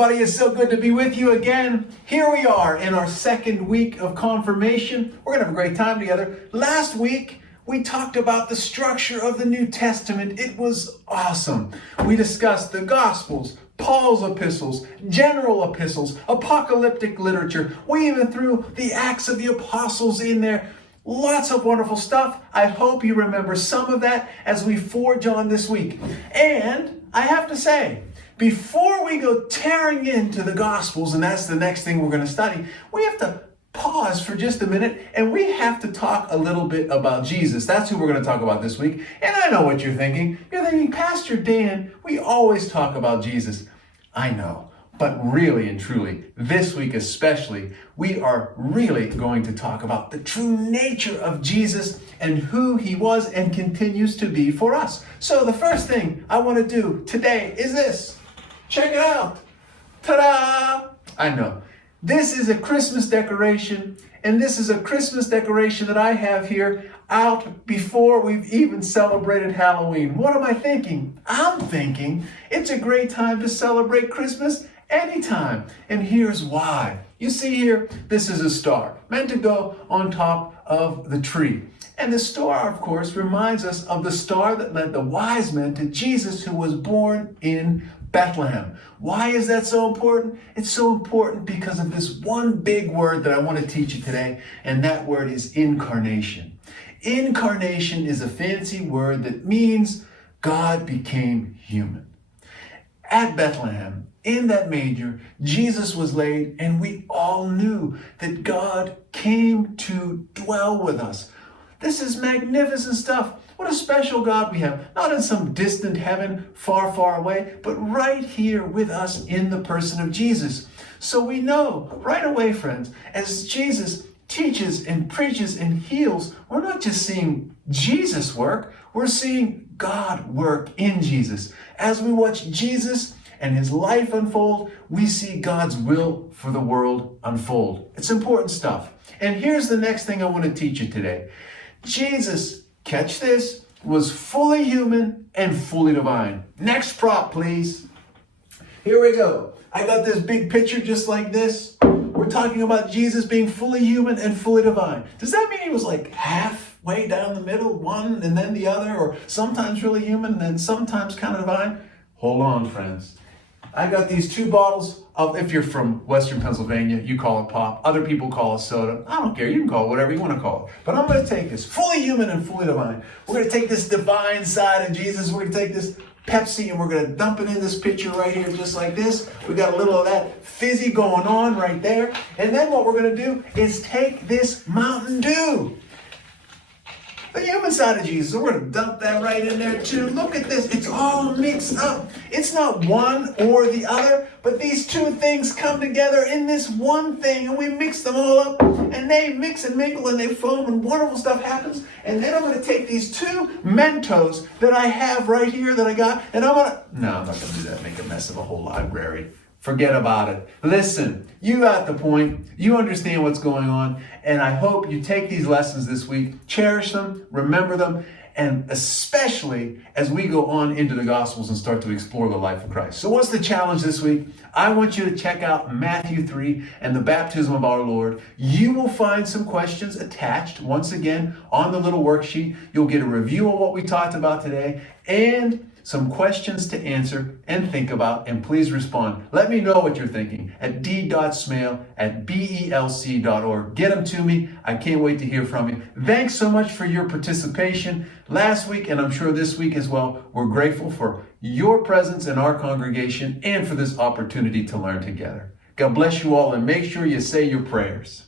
everybody. It's so good to be with you again. Here we are in our second week of confirmation. We're going to have a great time together. Last week, we talked about the structure of the New Testament. It was awesome. We discussed the Gospels, Paul's epistles, general epistles, apocalyptic literature. We even threw the Acts of the Apostles in there. Lots of wonderful stuff. I hope you remember some of that as we forge on this week. And I have to say, before we go tearing into the Gospels, and that's the next thing we're going to study, we have to pause for just a minute and we have to talk a little bit about Jesus. That's who we're going to talk about this week. And I know what you're thinking. You're thinking, Pastor Dan, we always talk about Jesus. I know, but really and truly, this week especially, we are really going to talk about the true nature of Jesus and who he was and continues to be for us. So the first thing I want to do today is this. Check it out. Ta-da! I know. This is a Christmas decoration, and this is a Christmas decoration that I have here out before we've even celebrated Halloween. What am I thinking? I'm thinking it's a great time to celebrate Christmas anytime. And here's why. You see here, this is a star meant to go on top of the tree. And the star, of course, reminds us of the star that led the wise men to Jesus, who was born in Bethlehem. Why is that so important? It's so important because of this one big word that I want to teach you today, and that word is incarnation. Incarnation is a fancy word that means God became human. At Bethlehem, in that manger, Jesus was laid, and we all knew that God came to dwell with us. This is magnificent stuff. What a special God we have. Not in some distant heaven far, far away, but right here with us in the person of Jesus. So we know right away, friends, as Jesus teaches and preaches and heals, we're not just seeing Jesus work, we're seeing God work in Jesus. As we watch Jesus and his life unfold, we see God's will for the world unfold. It's important stuff. And here's the next thing I want to teach you today. Jesus, catch this, was fully human and fully divine. Next prop, please. Here we go. I got this big picture just like this. We're talking about Jesus being fully human and fully divine. Does that mean he was like halfway down the middle, one and then the other, or sometimes really human and then sometimes kind of divine? Hold on, friends. I got these two bottles of, if you're from Western Pennsylvania, you call it pop. Other people call it soda. I don't care. You can call it whatever you want to call it. But I'm going to take this fully human and fully divine. We're going to take this divine side of Jesus. We're going to take this Pepsi and we're going to dump it in this pitcher right here just like this. We got a little of that fizzy going on right there. And then what we're going to do is take this Mountain Dew. The human side of Jesus. So we're going to dump that right in there too. Look at this. It's all mixed up. It's not one or the other, but these two things come together in this one thing, and we mix them all up, and they mix and mingle, and they foam, and wonderful stuff happens. And then I'm going to take these two Mentos that I have right here that I got, and I'm not going to do that. Make a mess of a whole library. Forget about it. Listen, you got the point. You understand what's going on. And I hope you take these lessons this week, cherish them, remember them, and especially as we go on into the Gospels and start to explore the life of Christ. So what's the challenge this week? I want you to check out Matthew 3 and the baptism of our Lord. You will find some questions attached once again on the little worksheet. You'll get a review of what we talked about today and some questions to answer and think about, and please respond. Let me know what you're thinking at d.smail@belc.org. Get them to me. I can't wait to hear from you. Thanks so much for your participation last week, and I'm sure this week as well. We're grateful for your presence in our congregation and for this opportunity to learn together. God bless you all, and make sure you say your prayers.